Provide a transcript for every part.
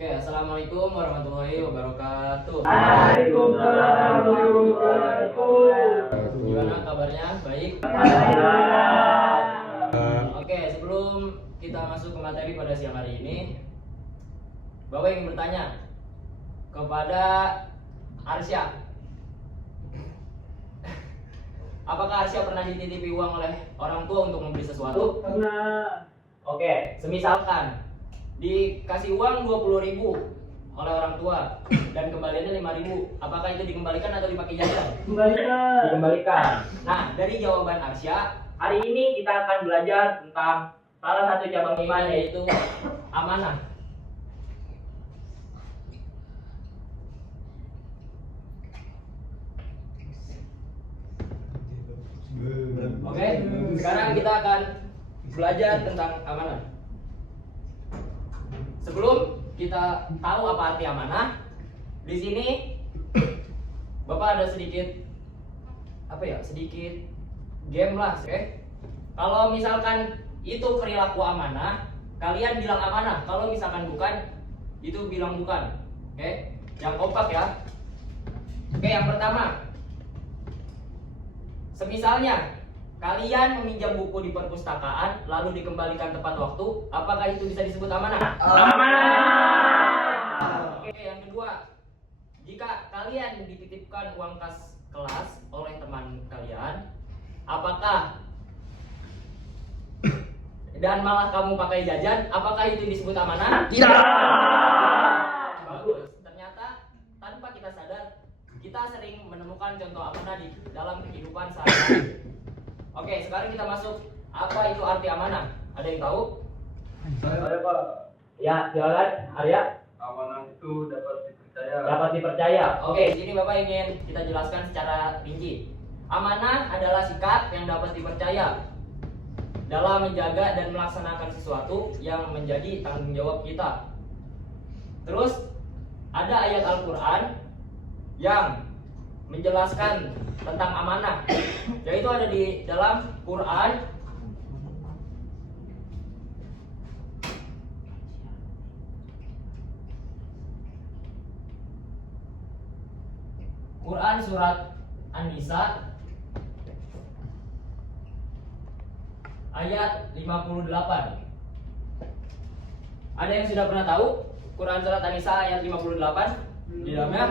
Oke, assalamualaikum warahmatullahi wabarakatuh. Waalaikumsalam warahmatullahi wabarakatuh. Gimana kabarnya? Baik. Oke, sebelum kita masuk ke materi pada siang hari ini, Bapak ingin bertanya kepada Arsya. Apakah Arsya pernah dititipi uang oleh orang tua untuk membeli sesuatu? Pernah. Oke, semisalkan dikasih uang 20.000 oleh orang tua dan kembaliannya 5.000, apakah itu dikembalikan atau dipakai jajan? Kembalikan. Dikembalikan. Nah, dari jawaban Arsya, hari ini kita akan belajar tentang salah satu cabang iman, yaitu amanah. Oke, sekarang kita akan belajar tentang amanah. Sebelum kita tahu apa arti amanah, di sini Bapak ada sedikit sedikit game lah, oke? Kalau misalkan itu perilaku amanah, kalian bilang amanah. Kalau misalkan bukan, itu bilang bukan. Oke? Yang kompak ya. Oke, yang pertama. Semisalnya kalian meminjam buku di perpustakaan lalu dikembalikan tepat waktu, apakah itu bisa disebut amanah? Amanah. Oke, yang kedua. Jika kalian dititipkan uang kas kelas oleh teman kalian, apakah dan malah kamu pakai jajan, apakah itu disebut amanah? Tidak. Bagus. Ternyata tanpa kita sadar, kita sering menemukan contoh amanah di dalam kehidupan sehari-hari. Oke, sekarang kita masuk. Apa itu arti amanah? Ada yang tahu? Saya Pak. Ya, silakan, Arya. Amanah itu dapat dipercaya. Dapat dipercaya. Oke, di sini Bapak ingin kita jelaskan secara rinci. Amanah adalah sikap yang dapat dipercaya dalam menjaga dan melaksanakan sesuatu yang menjadi tanggung jawab kita. Terus ada ayat Al-Quran yang menjelaskan tentang amanah, yaitu ada di dalam Quran surat An-Nisa ayat 58. Ada yang sudah pernah tahu Quran surat An-Nisa ayat 58 di dalamnya?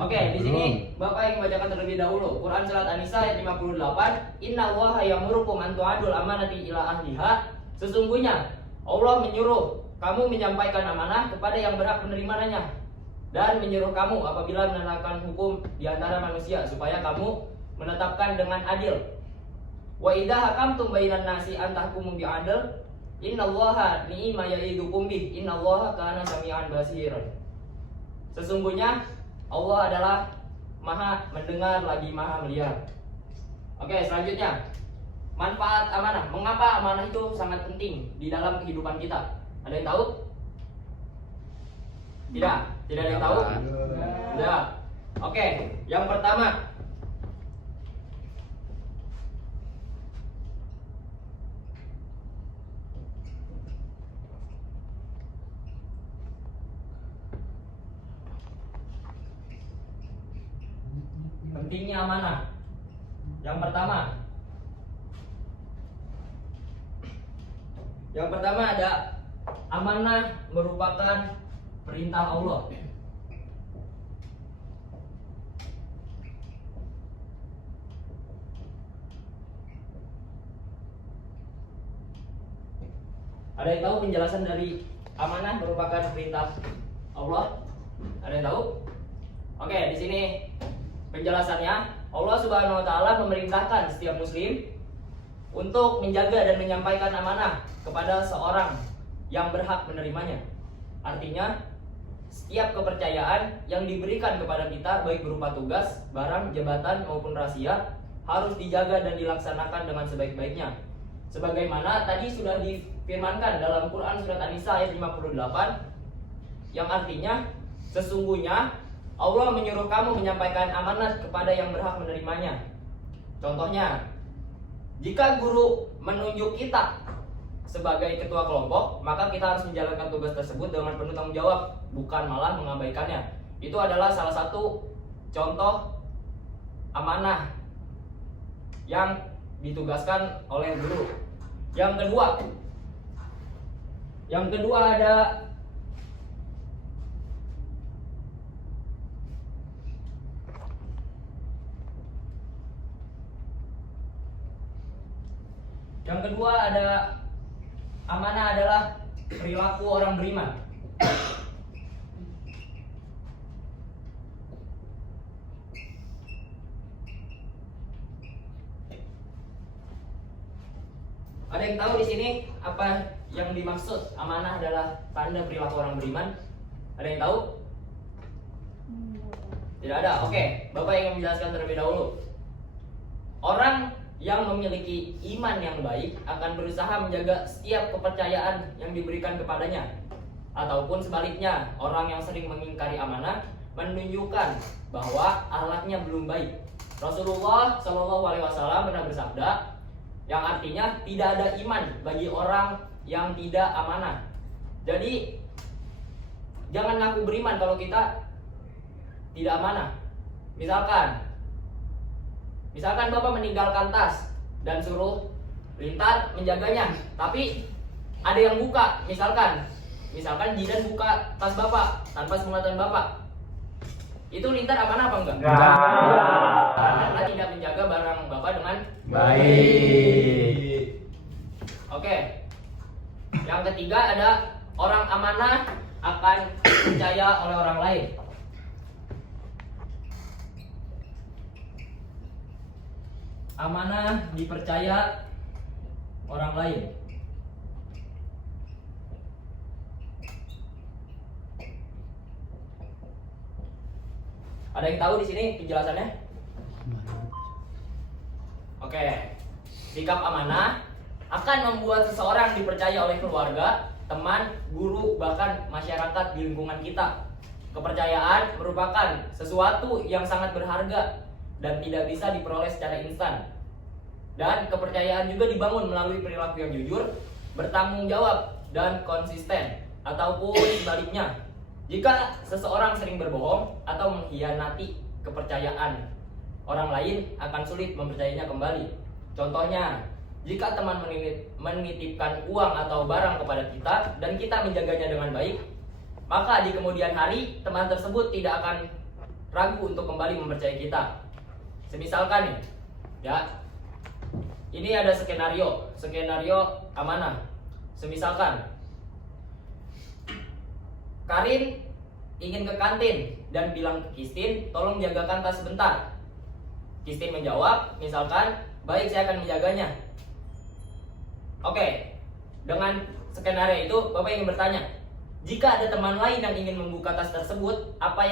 Oke, di sini Bapak ingin bacakan terlebih dahulu. Quran surat An-Nisa ayat 58. Innallaha ya'murukum an tu'adul amanati ila ahliha. Sesungguhnya Allah menyuruh kamu menyampaikan amanah kepada yang berhak menerimanya, dan menyuruh kamu apabila menetapkan hukum di antara manusia supaya kamu menetapkan dengan adil. Wa idza hakamtum bainan nasi an tahkumu bi'adl. Innallaha ni'ma ya'idukum bih. Innallaha kana sami'an basiran. Sesungguhnya Allah adalah Maha mendengar lagi Maha melihat. Oke, selanjutnya. Manfaat amanah. Mengapa amanah itu sangat penting di dalam kehidupan kita? Ada yang tahu? Tidak? Tidak ada yang tahu? Tidak. Oke, yang pertama. Pentingnya amanah. Yang pertama ada amanah merupakan perintah Allah. Ada yang tahu penjelasan dari amanah merupakan perintah Allah? Ada yang tahu? Oke, di sini penjelasannya, Allah Subhanahu wa taala memerintahkan setiap muslim untuk menjaga dan menyampaikan amanah kepada seorang yang berhak menerimanya. Artinya, setiap kepercayaan yang diberikan kepada kita, baik berupa tugas, barang, jabatan maupun rahasia, harus dijaga dan dilaksanakan dengan sebaik-baiknya. Sebagaimana tadi sudah difirmankan dalam Quran surat An-Nisa ayat 58, yang artinya sesungguhnya Allah menyuruh kamu menyampaikan amanat kepada yang berhak menerimanya. Contohnya, jika guru menunjuk kita sebagai ketua kelompok, maka kita harus menjalankan tugas tersebut dengan penuh tanggung jawab, bukan malah mengabaikannya. Itu adalah salah satu contoh amanah yang ditugaskan oleh guru. Yang kedua ada amanah adalah perilaku orang beriman. Ada yang tahu di sini apa yang dimaksud amanah adalah tanda perilaku orang beriman? Ada yang tahu? Tidak ada. Oke, Bapak ingin menjelaskan terlebih dahulu. Orang yang memiliki iman yang baik akan berusaha menjaga setiap kepercayaan yang diberikan kepadanya. Ataupun sebaliknya, orang yang sering mengingkari amanah menunjukkan bahwa akhlaknya belum baik. Rasulullah SAW pernah bersabda, yang artinya tidak ada iman bagi orang yang tidak amanah. Jadi jangan ngaku beriman kalau kita tidak amanah. Misalkan Bapak meninggalkan tas dan suruh Lintar menjaganya, tapi ada yang buka, misalkan Jidan buka tas Bapak tanpa sepengetahuan Bapak. Itu Lintar amanah apa enggak? Karena tidak menjaga barang Bapak dengan baik. Oke. Yang ketiga ada orang amanah akan percaya oleh orang lain. Amanah dipercaya orang lain. Ada yang tahu di sini penjelasannya? Oke. Sikap amanah akan membuat seseorang dipercaya oleh keluarga, teman, guru, bahkan masyarakat di lingkungan kita. Kepercayaan merupakan sesuatu yang sangat berharga dan tidak bisa diperoleh secara instan. Dan kepercayaan juga dibangun melalui perilaku yang jujur, bertanggung jawab, dan konsisten. Ataupun sebaliknya, jika seseorang sering berbohong atau mengkhianati kepercayaan orang lain, akan sulit mempercayainya kembali. Contohnya, jika teman menitipkan uang atau barang kepada kita dan kita menjaganya dengan baik, maka di kemudian hari teman tersebut tidak akan ragu untuk kembali mempercayai kita. Semisalkan nih, ya, ini ada skenario amanah. Semisalkan Karin ingin ke kantin dan bilang ke Kistin, tolong jagakan tas sebentar. Kistin menjawab, misalkan, baik, saya akan menjaganya. Oke, dengan skenario itu Bapak ingin bertanya, jika ada teman lain yang ingin membuka tas tersebut, apa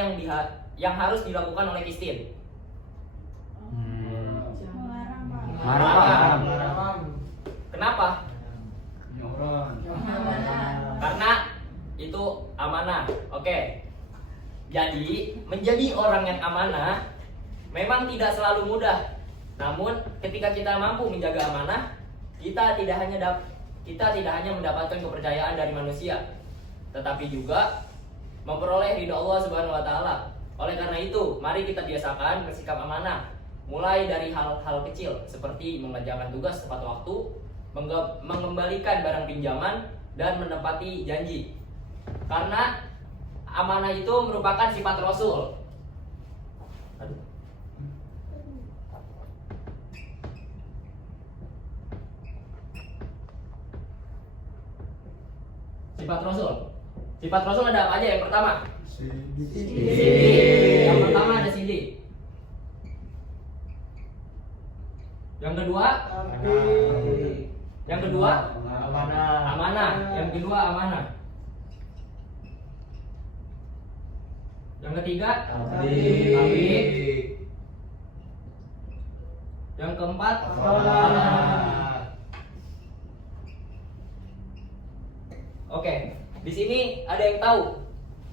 yang harus dilakukan oleh Kistin? Marah. Kenapa? Karena itu amanah. Oke. Jadi, menjadi orang yang amanah memang tidak selalu mudah. Namun, ketika kita mampu menjaga amanah, kita tidak hanya mendapatkan kepercayaan dari manusia, tetapi juga memperoleh ridha Allah Subhanahu wa taala. Oleh karena itu, mari kita biasakan bersikap amanah. Mulai dari hal-hal kecil seperti mengerjakan tugas tepat waktu, mengembalikan barang pinjaman, dan menepati janji. Karena amanah itu merupakan sifat Rasul. Sifat Rasul ada apa aja? Yang pertama, Sidik. Yang pertama ada sidik. Yang kedua, amanah. Yang kedua, amanah. Yang ketiga, tablik. Yang keempat, oke, di sini ada yang tahu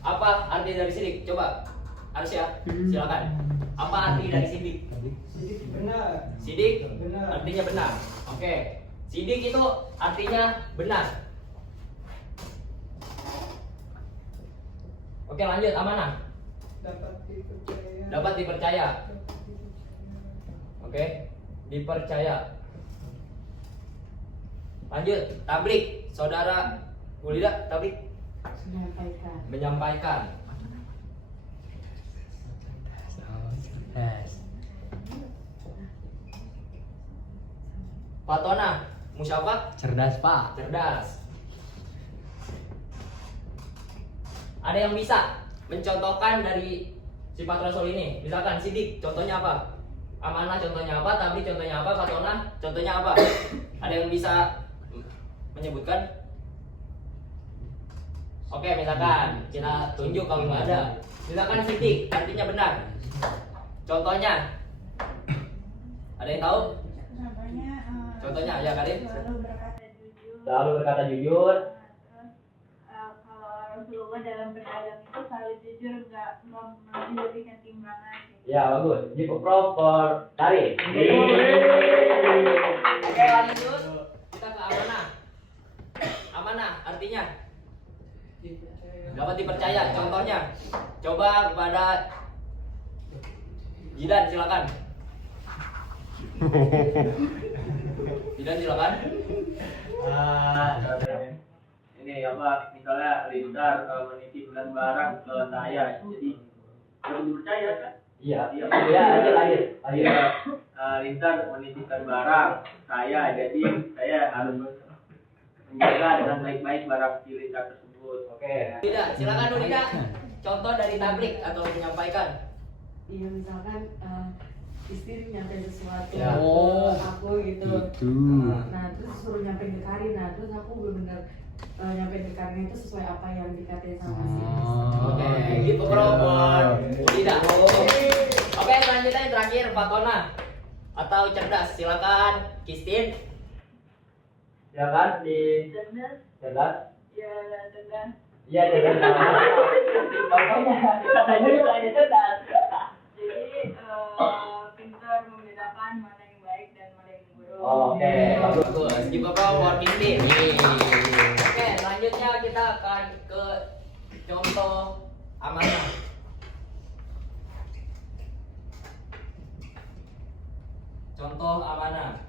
apa arti dari sidik? Coba, Arsya, silakan. Apa arti dari sidik? Sidik benar. Sidik Benar. artinya benar. Oke. Sidik itu artinya benar. Oke, lanjut. Amanah. Dapat dipercaya. Oke, dipercaya. Lanjut. Tablik. Saudara Ulida, tablik. Menyampaikan. Fatona, musyafa, Cerdas, Pak. cerdas. Ada yang bisa mencontohkan dari sifat Rasul ini? Misalkan sidik, contohnya apa? Amanah contohnya apa? Tablik contohnya apa? Fatona contohnya apa? Ada yang bisa menyebutkan? Oke, misalkan kita tunjuk kalau nggak ada. Misalkan sidik, artinya benar. Contohnya, ada yang tahu? Contohnya, ya Karin. Selalu berkata jujur. Kalau Rasulullah dalam berdagang itu selalu jujur, nggak menjadikan timbangan. Ya bagus. Give a proper Karin. Oke, lanjut. Kita ke amanah. Amanah artinya dapat dipercaya. Contohnya, coba kepada Jidan, silakan. Jidan, silakan. Ini apa? Misalnya Lintar menitipkan barang ke saya, jadi harus dipercaya kan? Iya. Iya. Ya, lanjut. Lintar menitipkan barang saya, jadi saya harus menjaga dengan baik-baik barang si Lintar tersebut. Oke. Tidak, silakan Nurida. Contoh dari tablik atau menyampaikan. Iya, misalkan istri nyampein sesuatu Ya. ke aku gitu. Gitu. Nah, terus suruh nyampein ke Karin. Nah, terus aku benar-benar nyampein ke Karin itu sesuai apa yang dikatain sama si Oke, gitu proper. Tidak. Oke, selanjutnya yang terakhir Fatona atau cerdas. Silakan Kistin. Silakan di Cerdas, cerdas. ya cerdas. Iya, cerdas. Pokoknya katanya juga ada cerdas. Jadi pintar membedakan mana yang baik dan mana yang buruk. Oke, bagus. Give a proper Kistin. Oke, selanjutnya kita akan ke contoh amanah. Contoh amanah.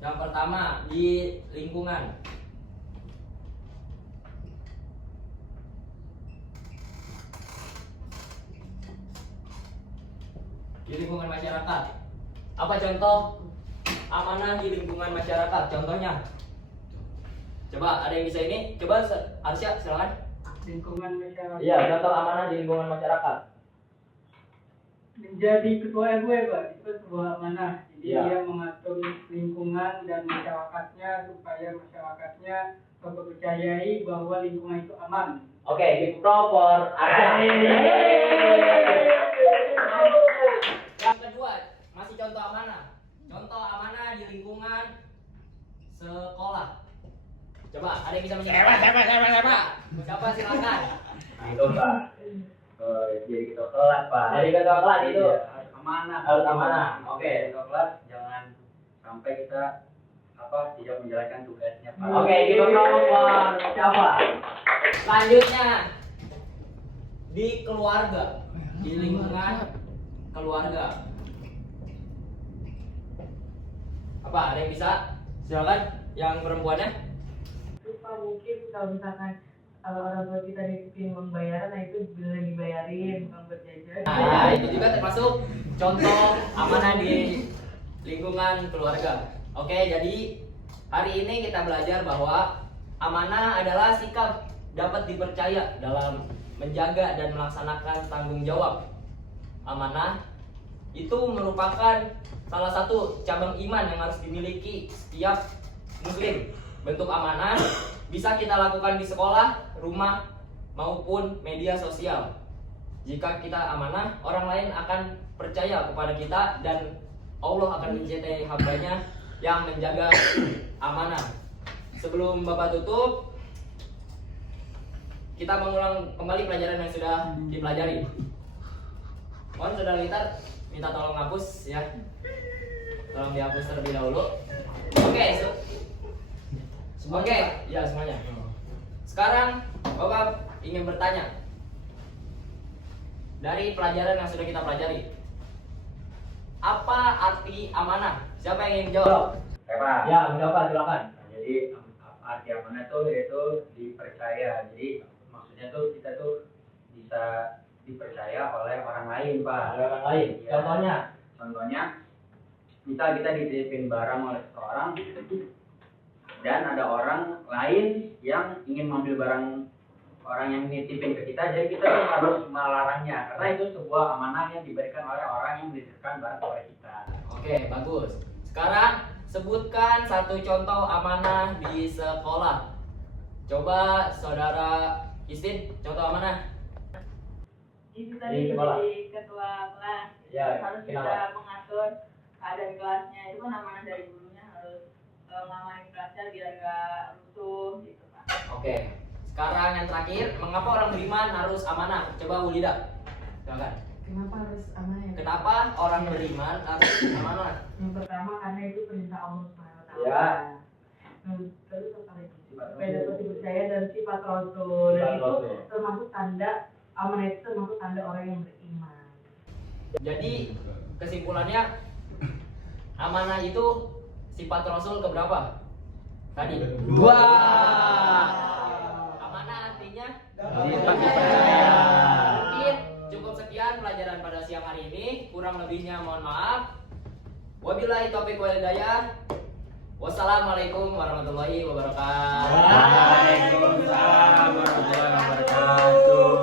Yang pertama di lingkungan. Di lingkungan masyarakat. Apa contoh amanah di lingkungan masyarakat? Contohnya. Coba ada yang bisa ini? Coba Arsya silakan. Lingkungan masyarakat. Iya, contoh amanah di lingkungan masyarakat. Menjadi ketua RW, Pak, itu sebuah amanah. Jadi Iya. dia mengatur lingkungan dan masyarakatnya supaya masyarakatnya mempercayai bahwa lingkungan itu aman. Oke, give proper Arsya. Yang kedua, masih contoh amanah. Contoh amanah di lingkungan sekolah. Coba, ada yang bisa menyebutkan? Siapa silakan. Itu, Pak. Jadi ketua kelas, Pak. Dari ketua kelas itu Harus amanah. harus amanah. Oke. Ketua kelas jangan sampai kita tidak menjalankan tugasnya, Pak. Oke, give proper siapa? Selanjutnya di keluarga, di lingkungan keluarga. Apa? Ada yang bisa? Silakan yang perempuannya. Lupa mungkin kalau misalkan orang tua kita nitipin uang bayaran, nah itu benar dibayarin, bukan buat jajan. Nah, itu juga termasuk contoh amanah di lingkungan keluarga. Oke, jadi hari ini kita belajar bahwa amanah adalah sikap dapat dipercaya dalam menjaga dan melaksanakan tanggung jawab. Amanah itu merupakan salah satu cabang iman yang harus dimiliki setiap muslim. Bentuk amanah bisa kita lakukan di sekolah, rumah, maupun media sosial. Jika kita amanah, orang lain akan percaya kepada kita dan Allah akan mencintai hambanya yang menjaga amanah. Sebelum Bapak tutup, kita mengulang kembali pelajaran yang sudah dipelajari. Mohon Saudara Lintar minta tolong hapus ya. tolong dihapus terlebih dahulu. Oke, oke, ya semuanya. Sekarang Bapak ingin bertanya dari pelajaran yang sudah kita pelajari. Apa arti amanah? Siapa yang ingin jawab? Eva. Ya, menjawab silakan. Jadi arti amanah tuh yaitu dipercaya. Jadi maksudnya tuh kita tuh bisa dipercaya oleh orang lain, Pak. Ada orang lain. Ya. Contohnya, Misal kita dititipin barang oleh seseorang dan ada orang lain yang ingin mengambil barang orang yang nitipin ke kita, jadi kita tuh harus melarangnya karena itu sebuah amanah yang diberikan oleh orang yang menitipkan barang kepada kita. oke, bagus. Sekarang sebutkan satu contoh amanah di sekolah. Coba saudara Istin, contoh amanah. Itu Di tadi sekolah. jadi ketua kelas Ya, harus kenapa? bisa mengatur keadaan kelasnya. Itu kan amanah dari gurunya, harus ngamanin kelasnya biar nggak rusuh gitu Pak. Oke. Sekarang yang terakhir, mengapa orang beriman harus amanah? Coba Bu Lida. Silakan. Kenapa harus amanah? Kenapa orang beriman harus amanah? Yang pertama karena itu perintah Allah SWT. Ya. Terus apa lagi? Supaya dapat dipercaya dan sifat Rasul. Dan Sifat itu Rasul. termasuk tanda amanah itu termasuk tanda orang yang beriman. Jadi kesimpulannya amanah itu sifat Rasul keberapa? Tadi. Dua. Amanah artinya Dipercaya. Mungkin cukup sekian pelajaran pada siang hari ini. Kurang lebihnya mohon maaf. Wabillahi taufiq wal hidayah. Wassalamualaikum warahmatullahi wabarakatuh. Waalaikumsalam warahmatullahi wabarakatuh.